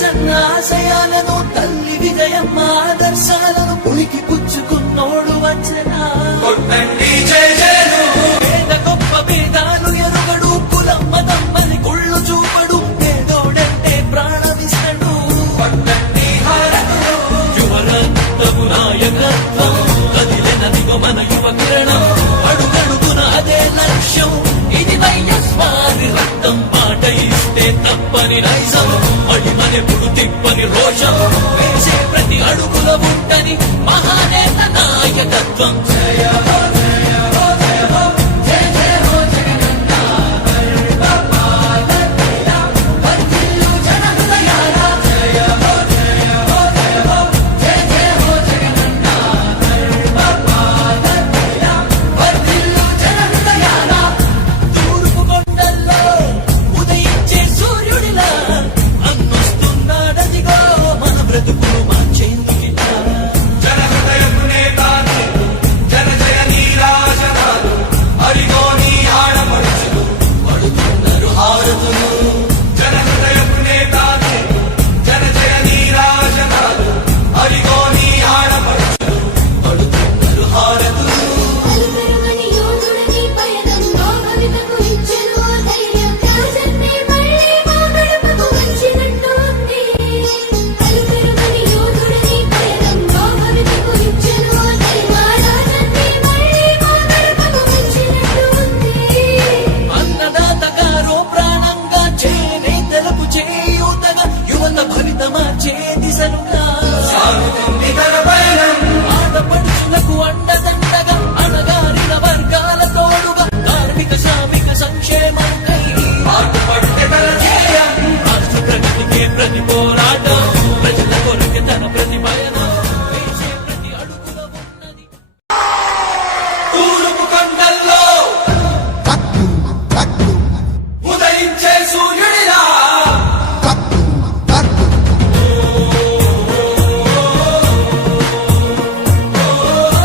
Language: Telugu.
జన్నాశయాలను తల్లి విజయమ్మ ఆదర్శాలను ఎప్పుడు తిప్పని రోజం? ప్రతి అడుగుల ఉంటని మహానేత నాయకత్వం. జయ you in the